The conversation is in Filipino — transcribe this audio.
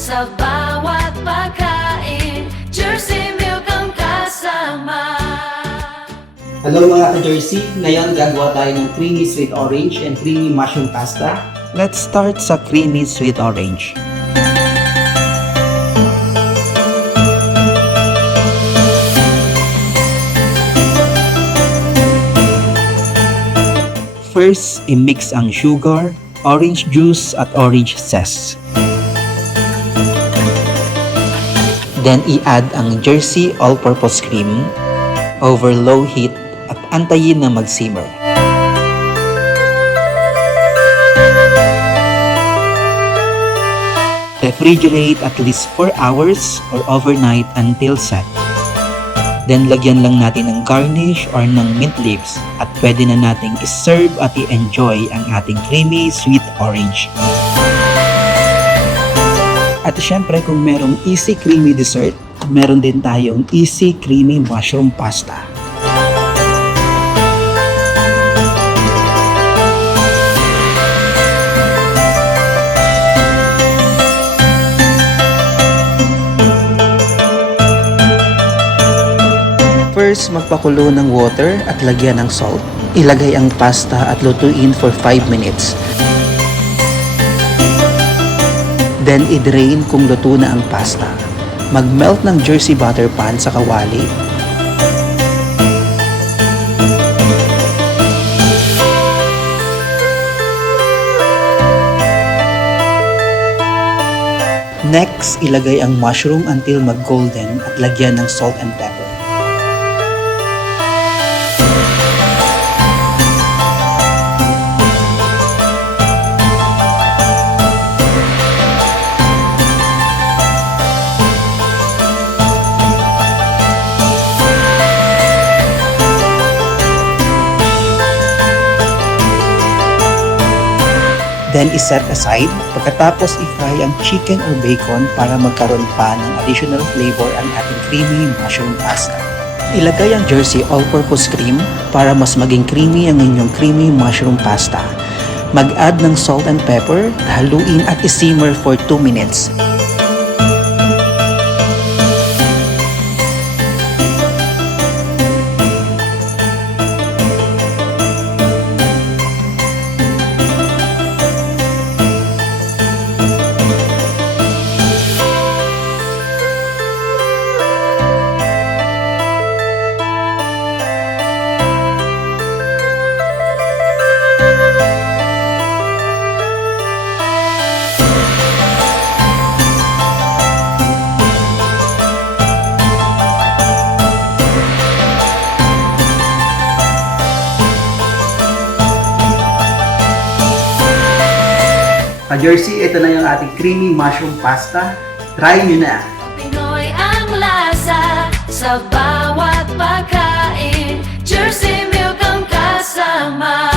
sa bawat pagkain, Jersey Milk ang kasama. Hello mga ka-Jersey! Ngayon gagawa tayo ng creamy sweet orange and creamy mushroom pasta. Let's start sa creamy sweet orange. First, i-mix ang sugar, orange juice at orange zest. Then, i-add ang Jersey all-purpose cream over low heat at antayin na mag-simmer. Refrigerate at least 4 hours or overnight until set. Then lagyan lang natin ng garnish or ng mint leaves at pwede na nating iserve at i-enjoy ang ating creamy sweet orange. At syempre kung merong easy creamy dessert, meron din tayong easy creamy mushroom pasta. First, magpakulo ng water at lagyan ng salt. Ilagay ang pasta at lutuin for 5 minutes. Then, i-drain kung luto na ang pasta. Mag-melt ng Jersey butter pan sa kawali. Next, ilagay ang mushroom until mag-golden at lagyan ng salt and pepper. Then, iset aside. Pagkatapos, i-fry ang chicken or bacon para magkaroon pa ng additional flavor ang ating creamy mushroom pasta. Ilagay ang Jersey all-purpose cream para mas maging creamy ang inyong creamy mushroom pasta. Mag-add ng salt and pepper, haluin at i-simmer for 2 minutes. Ka-Jersey, ito na yung ating creamy mushroom pasta. Try nyo na! Pinoy ang lasa sa bawat pagkain, Jersey Milk ang kasama.